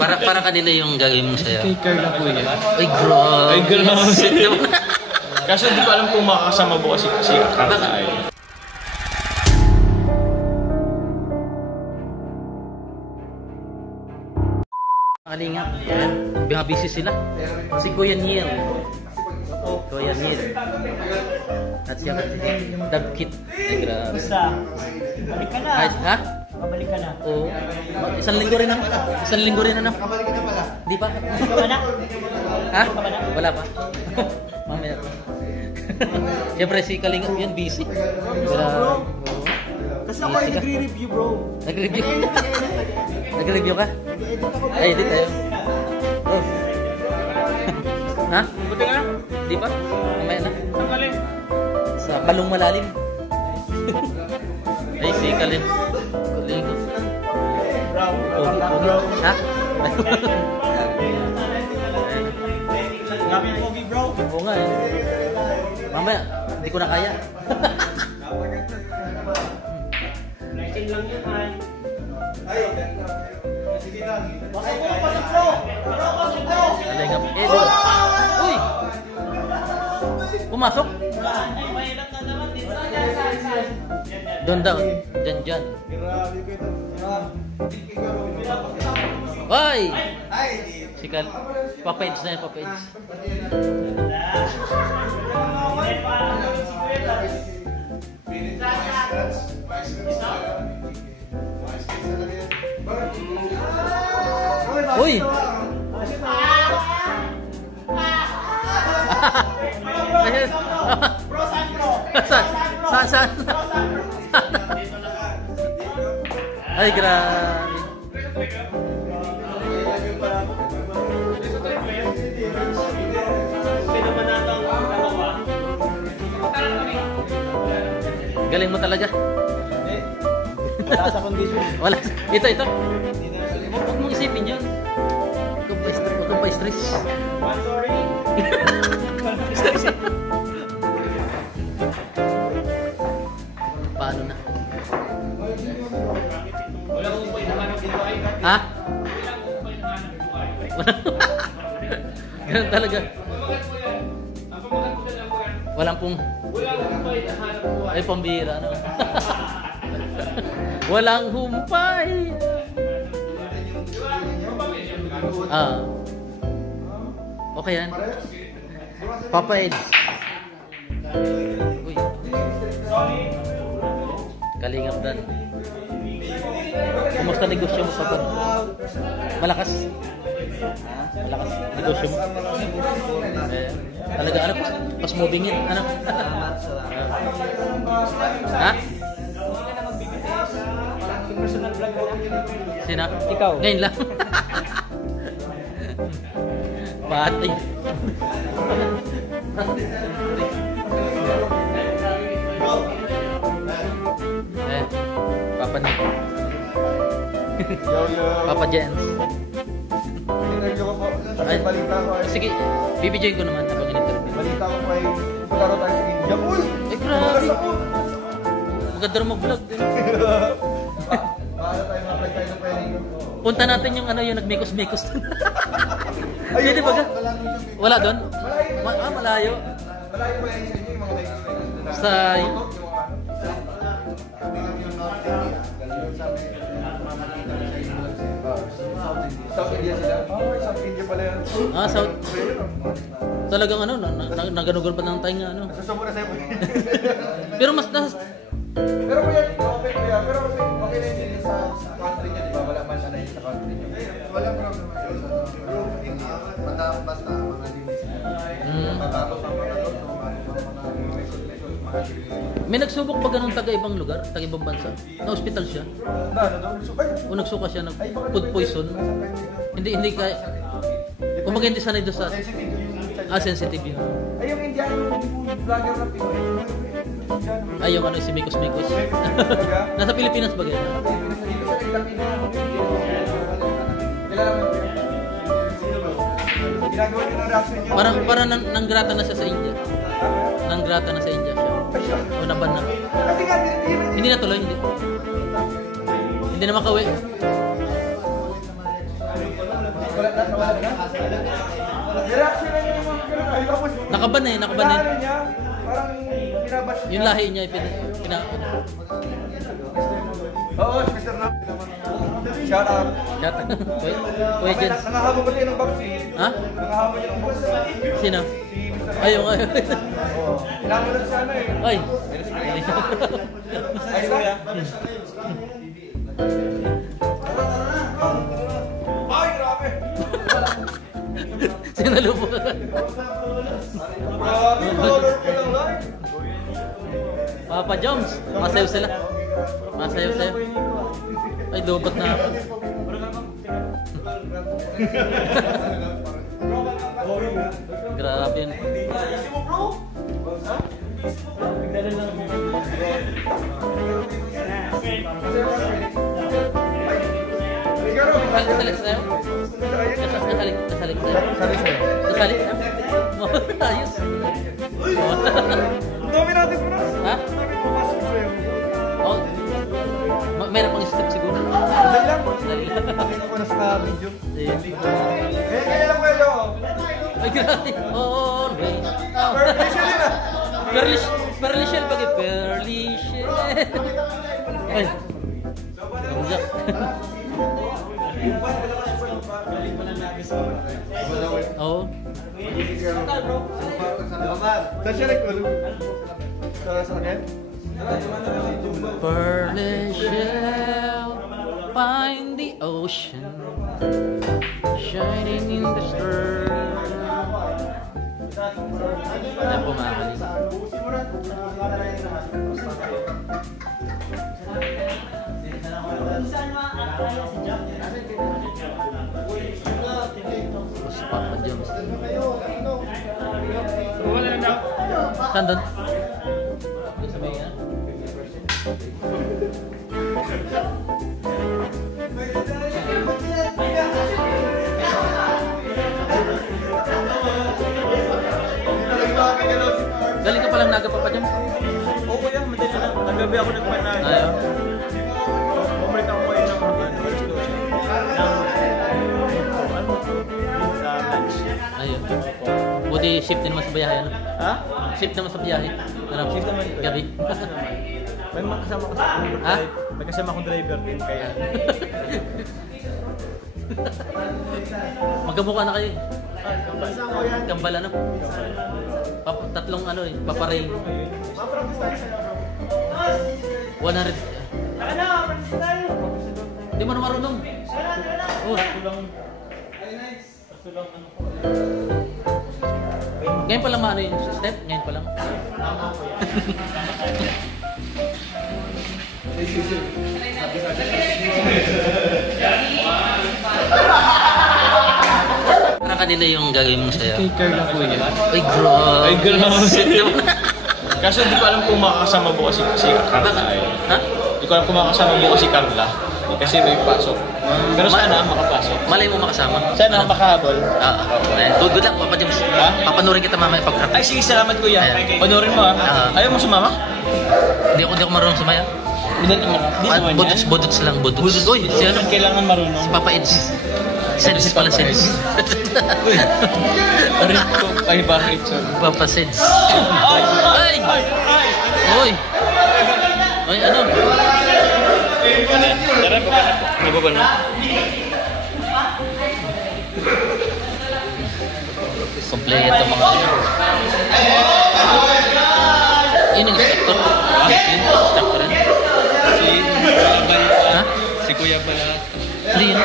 Para kanila yung gagawin mo sa'yo. Kay Carla po yan. Ay, grabe. Ay, grabe. Kaso hindi ko alam kung makakasama bukas si Carla ay. Kalingap. Mga busy sila. Si Kuya Neil. Kuya Neil. At siya kasi Dabkit. Ay, grabe. Basta, balik ka na. Ha? Babalik ka na. Oo. Isang linggo rin ano? Isang linggo rin ano? Nakabalik ka na pala. Di pa? Balik ka na. Ha? Wala pa? Mamaya pa. Siyempre si Kalingap yan, busy. Bro. Kasi ako ay nagre-review, bro. Nag-review? Nag-review ka? Ay, edit tayo. Oh. Ha? Buti nga. Di pa? Mamaya na. Saan galing? Sa Balong Malalim. Ay, si Kalingap. Kalingap. Pogi. Ha? Grabe yung pogi, bro. Oo nga eh. Mamaya, hindi ko na kaya. Blessing lang yun, ay. Sige lang. Pasok mo, pasok, bro. Bro, pasok, bro. Kalingap. Uy! Pumasok? Ay, mahirap na naman dito. Doon daw. Diyan. Grabe ko ito. Hoy! Ay, Si Papa-Eds na yan, Papa-Eds. Uy! Saan? Ay, grabe. Galing mo talaga. Wala sa condition. Wala. Ito. Huwag mong isipin yun. Huwag kang pa-stress. Sorry. Paano na? Wala kong upay na hanap dito ay. Ha? Wala kong upay na hanap dito ay. Ganun talaga. Pamagat po yan. Ang pamagat po yan. Walang pong... Wala kong upay na hanap buhay. Ay, pambira, ano? Walang humpay. Ah. Okay yan. Papa Eds. Uy. Kalingap dan. Kumusta negosyo mo, Papa? Malakas? Malakas negosyo mo? Talaga, ano? Pas moving yun, ano? Ha? Personal vlog ka lang. Sina? Ikaw. Ngayon lang. Patay. Papa ni. Papa Jens. interview ko po. Kasi Ay. balita ko ay... Sige, bibidyoin ko naman habang in-interview. Balita ko may laro tayo sa India. Uy! Ay, grabe. Bukas ako! Maganda rin mag-vlog. Paano tayo mag-apply tayo ng pwede? Punta natin yung ano yung nagmikos-mikos. Ayun Pwede ba po, ga? wala nung yung- Wala doon? Malayo. Malayo. Malayo ba yung sa inyo yung mga nagsisimula? Sa... Yung ano? Kami lang yung North India. Yung sabi, makakita na sa inyo. South India sila? Oh, South India pala yan. Ah, South. Talagang ano, naganugan pa ng tayo ano. Nasusubo na sa'yo. Pero mas nas... Pero kuya, okay kuya. Pero kasi okay na yun sa country niya, di ba? Wala man na yun sa country niya. Wala problem. Basta mga limits. Matapos ang mga doon, May nagsubok ba ganun taga-ibang lugar, taga-ibang bansa? Na-hospital siya? O nagsuka siya ng food poison? Hindi kaya... Kumbaga hindi sanay doon sa... sensitive yun. Ay, yung Indiano, yung food vlogger na Pinoy. Ay, yung ano, si Mikos Mikos. Nasa Pilipinas ba ganyan? Ginagawa niyo ng reaction niyo. Parang nanggrata na siya sa India. Nanggrata na sa India siya. O naban na. Kasi nga, Hindi na tuloy, hindi. Hindi na makawi. Wala na, wala na. Reaction na yung mga ganun. Ay, tapos, Nakaban eh, nakaban eh. ano niya, parang binabash niya. Yung lahi niya, Oo, si Mr. Nam. Shout out. Shut. Kuya Jens. Nangahabang ba tayo ng vaccine? Ha? Nangahabang niya ng vaccine. Sino? Si Mr. Nam. Ayun, ayun. Oo. Kailangan sa ano eh. Ay. Ayos na. Ay, grabe. Sinalubo. Grabe, color ko lang lang. Papa Jones. Masayaw sila. Masayaw sayo. Ay, lobot na ako. Grabe yun. Kasalik sa'yo? Kasalik sa'yo? Kasalik sa'yo? Ayos. Dami natin bro. Ha? Pumasok sa'yo. Oh. Meron pang step siguro. Dali lang. Dali lang. Tingnan ko na sa video. Ayun. Kaya lang kayo. Ay, grabe. Always. Permission din ah. Perlishell pag Perlishell. Ay. Jack. Oo. Saan siya nagkulog? Sa akin? Perlishell, find the ocean, shining in the star. Ayan po mga kalis. Mas Papa Jones. Saan doon? Doon sa may Galing ka palang Naga, Papa Jones? Oo kuya, madali lang. Nagabi ako nagpanag. Ayaw. Bumalik ako ngayon ng alas 12. Lunch. Ayun. Buti shift naman sa biyahe, ano? Ha? Shift naman sa biyahe. Ano? Shift naman. Gabi. May makasama ko sa Ha? May kasama akong driver din kaya. Magkamukha na kayo. Kasama ko yan. Kambal ano? Tatlong ano eh, paparel. 100. Hindi mo na marunong. Oh. Ngayon pa lang maano yung step? Ngayon pa lang. Para kanila yung gagawin mong saya. Kay Carla po yan. Ay, grabe. Ay, grabe. Kaso hindi ko alam kung makakasama bukas si Carla. Ha? Hindi ko alam kung makakasama bukas si Carla. Kasi may pasok. Pero sana makapasok. Malay mo makasama. Sana makahabol. Good luck, Papa James. Ha? Papanurin kita mamaya Ay, pag-practice. sige, salamat kuya. Ayan. Panorin mo ha. Ayaw mo sumama? Hindi ako marunong sumaya. Hindi naman yan. Budots lang, budots. Uy, si ano? Kailangan marunong. Si Papa Eds. Seds pala, Seds. Rin ko kay bakit siya. Papa Seds. Ay! Ay! Ay! Ay! Uy! Uy, ano? Tara, bababa na. Kompleto mga ano. Yun yung instructor. Yun, instructor rin. Ha? Si Kuya pala. Hindi yun.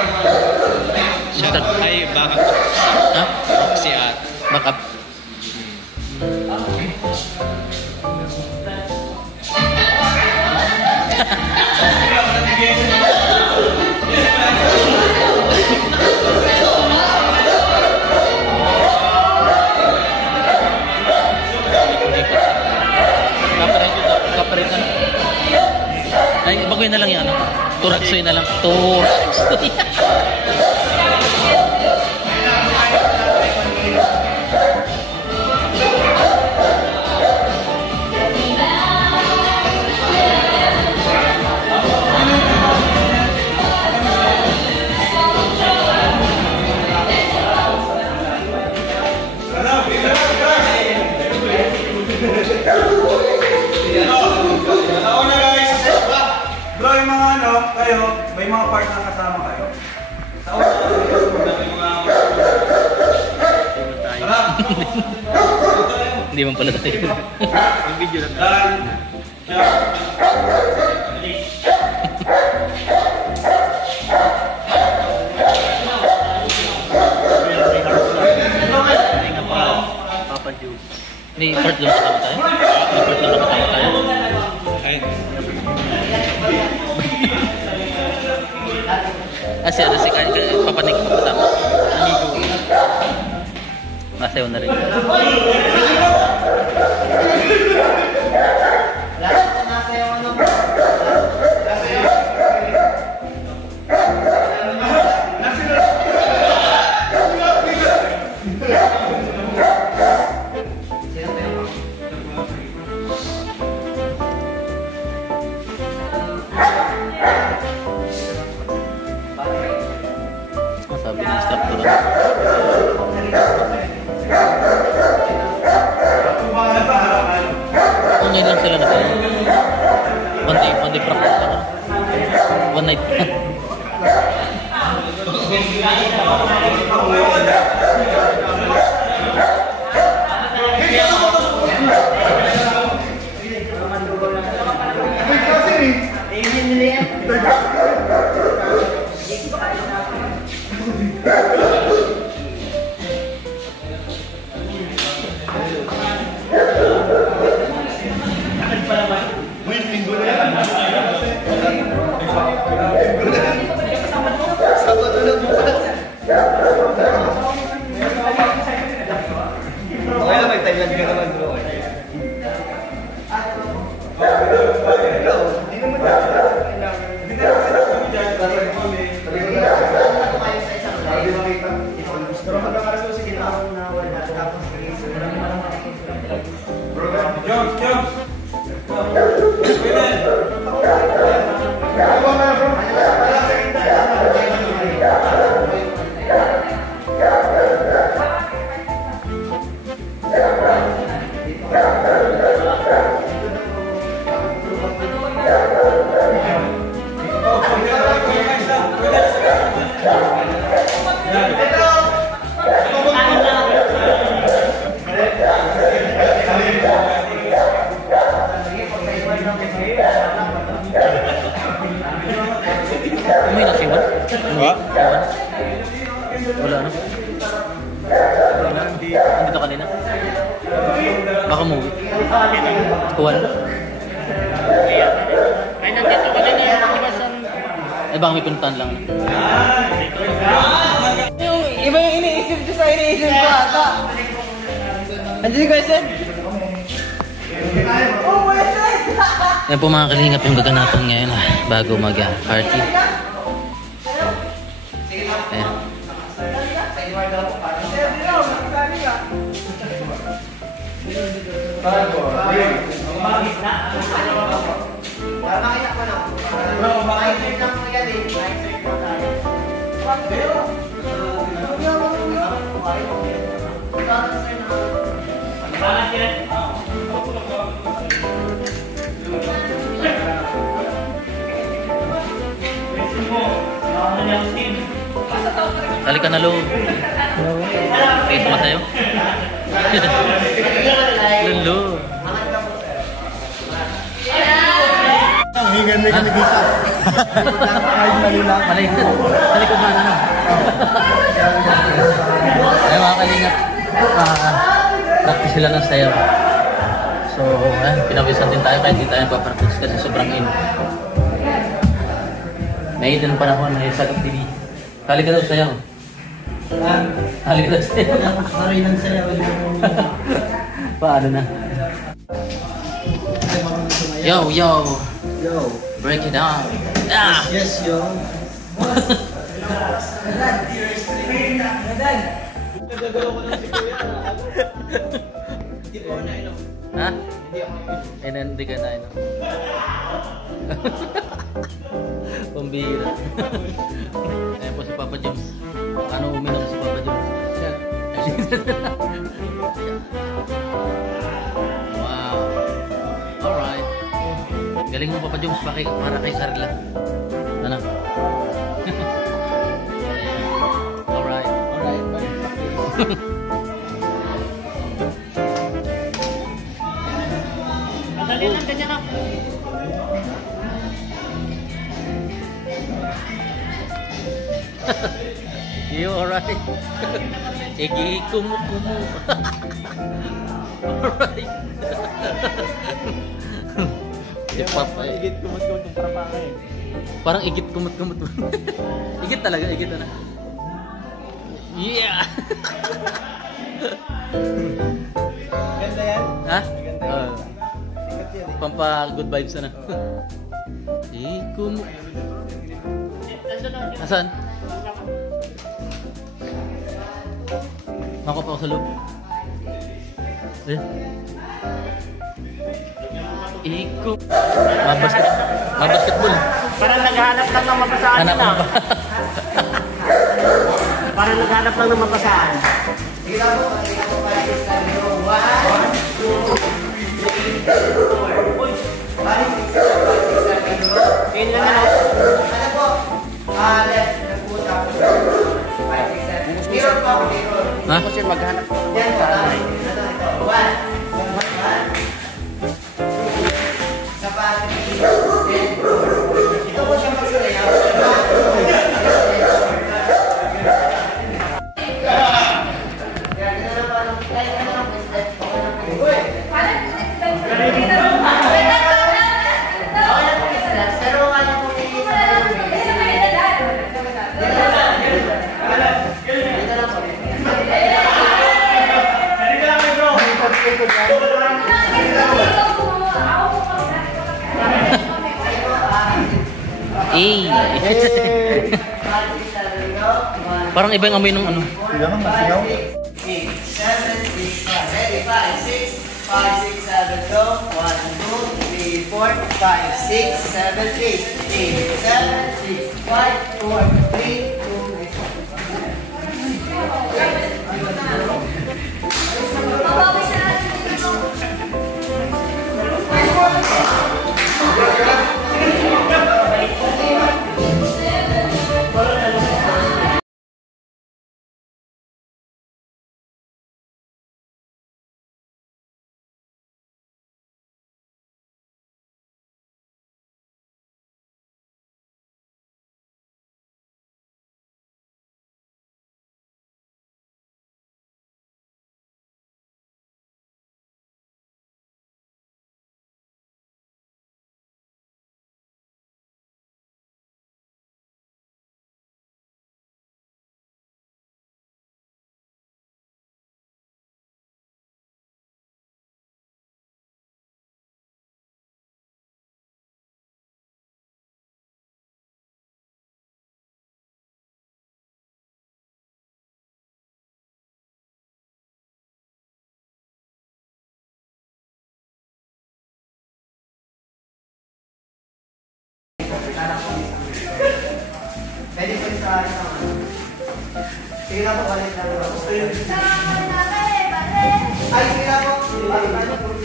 Siya ay backup. Ha? Si At. Backup. Kaparit na. Ay, baguhin na lang yan. Turaksoy na lang. Turaksoy. Hindi man pala tayo. Yung video lang. Papa Joe. May part lang kasama tayo? May part lang kasama tayo? Ayun. Si Kyle, papanig ko kasama. Masayaw na rin. Sabi ng instructor. Ngayon lang sila na one day practice lang. One night. Okay lang, may Thailand ka naman bro. May nasiwan? Ha? Wala na. Nandito kanina? Baka movie. Kuwan? Ay, nandito ka din yung pagkasan. Eh baka may pinuntahan lang. Iba yung iniisip ko sa iniisip ko ata. Andiyan si Question? Oh, Question! Yan po mga kalingap yung gaganapan ngayon bago mag-party. Ayan. Halika na loob. Okay, sama tayo. Lolo. Ang hingan na kami kita. Kahit malila. Talikod na na. Ay mga kalingap. Practice sila ng sayaw. So, pinawisan din tayo kahit di tayo papractice kasi sobrang in. May din panahon na yung Sagap TV. Halika daw sayaw. Halika daw sayaw. Maray ng sayaw. Paano na? Yo, yo. Yo. Break it down. Ah! Yes, yo. Ha? Eh, hindi ka na, no? Pambira. Ayan po si Papa Jones. Ano uminom si Papa Jones? Siya. Wow. Alright. Galing mo Papa Jones para kay Sarla. Ano? Alright. Alright. You alright? Igi kumu. Alright. Si Papa eh. Igit kumot-kumot yung parapaka eh. Parang igit kumot. Igit talaga, igit na. Yeah! Ganda yan. Ha? Ganda Oo. yan. Sikat yan eh. Pampa good vibes na. Ikum. Asan? Ako pa ako sa loob. Eh. Ikum. Mabasketball. Parang naghahanap lang ng mapasaan Hanap mo ba? Parang naghahanap lang ng mapasaan. Yun lang ano? Ha? Kasi maghanap ng Eh. Parang iba yung amoy ng ano. Sila nga, masigaw. 8, 7, 6, 5. Ready? 5, 6, 5, 6, 7, go. 1, 2, 3, 4, 5, 6, 7, 8. 8, 7, 6, 5, Pwede po sa sige na po, balik na po. Ay, sige na po. Balik na po.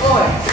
Four.